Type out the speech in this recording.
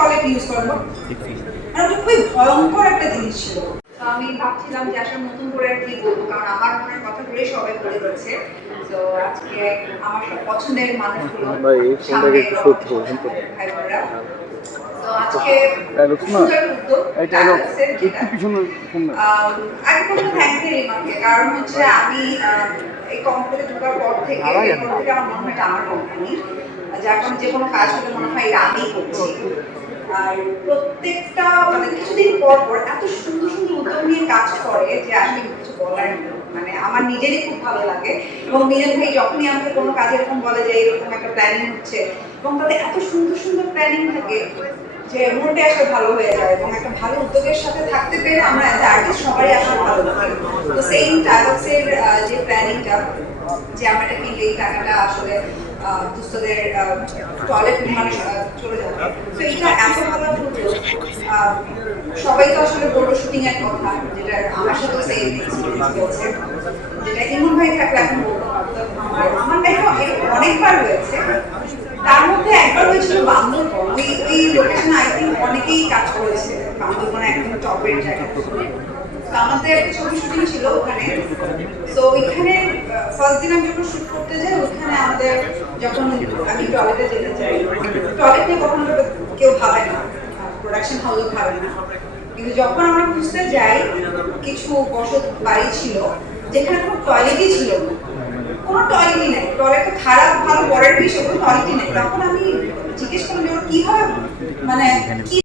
Toilet use করব। ওটা খুবই ভয়ঙ্কর একটা জিনিস ছিল। তো আমি ভাবছিলাম যে আসলে নতুন করে আর কি বলব কারণ আমার মনের কথাগুলোই সবাই বলে দিচ্ছে তো আজকে আমার সব পছন্দের মানুষগুলো সামনে। ভাই বোনেরা। রিমাকে কারণ হচ্ছে আমি এই কোম্পানিতে ঢোকার পর থেকে আমার মনে হয় আমার কোম্পানি যার কারণে যে কোনো কাজ হলে মনে হয় এটা আমিই করছি। আর প্রত্যেকটা মানে কিছুদিন পর পর এত সুন্দর সুন্দর উদ্যোগ নিয়ে কাজ করে যে আসলে কিছু বলার মানে আমার নিজেরই খুব ভালো লাগে। এবং মিলন ভাই যখনই আমাকে কোনো কাজ এরকম বলে যে এরকম একটা প্ল্যানিং হচ্ছে, এবং তাদের এত সুন্দর সুন্দর প্ল্যানিং থাকে যে মনটা আসলে ভালো হয়ে যায় এবং একটা ভালো উদ্যোগের সাথে থাকতে পেরে আমরা অ্যাজ আর্টিস্ট সবারই আসলে ভালো লাগে। তো সেম টাইলক্সের যে প্ল্যানিংটা যে আমরা এটা কিনলে এই টাকাটা আসলে দুস্থদের টয়লেট নির্মাণে চলে যাবে। তো এটা এত ভালো একটা উদ্যোগ আহ, সবাই তো আসলে বড় শুটিং এর কথা, যেটা আমার সাথে সেম এক্সপিরিয়েন্স হয়েছে, যেটা ইমন ভাই থাকলে এখন বলতে আমার আমার দেখা অনেকবার হয়েছে। তার মধ্যে একবার হয়েছিল বান্দরবন ওই ওই লোকেশনে আই থিঙ্ক অনেকেই কাজ করেছে। বান্দরবনে একদম টপের জায়গা আমাদের একটা ছবি শুটিং ছিল ওখানে। তো ওইখানে ফার্স্ট দিন আমি যখন শুট করতে যাই, ওইখানে আমাদের যখন আমি টয়লেটে যেতে চাই টয়লেট নিয়ে কখনো না কিন্তু যখন আমরা খুঁজতে যাই, কিছু বসত বাড়ি ছিল, যেখানে কোনো টয়লেটই ছিল কোনো টয়লেটই নেই। টয়লেট খারাপ, ভালো পরের বিষয়, কোনো টয়লেটই নেই। তখন আমি জিজ্ঞেস করলাম যে ওরা হয় মানে কি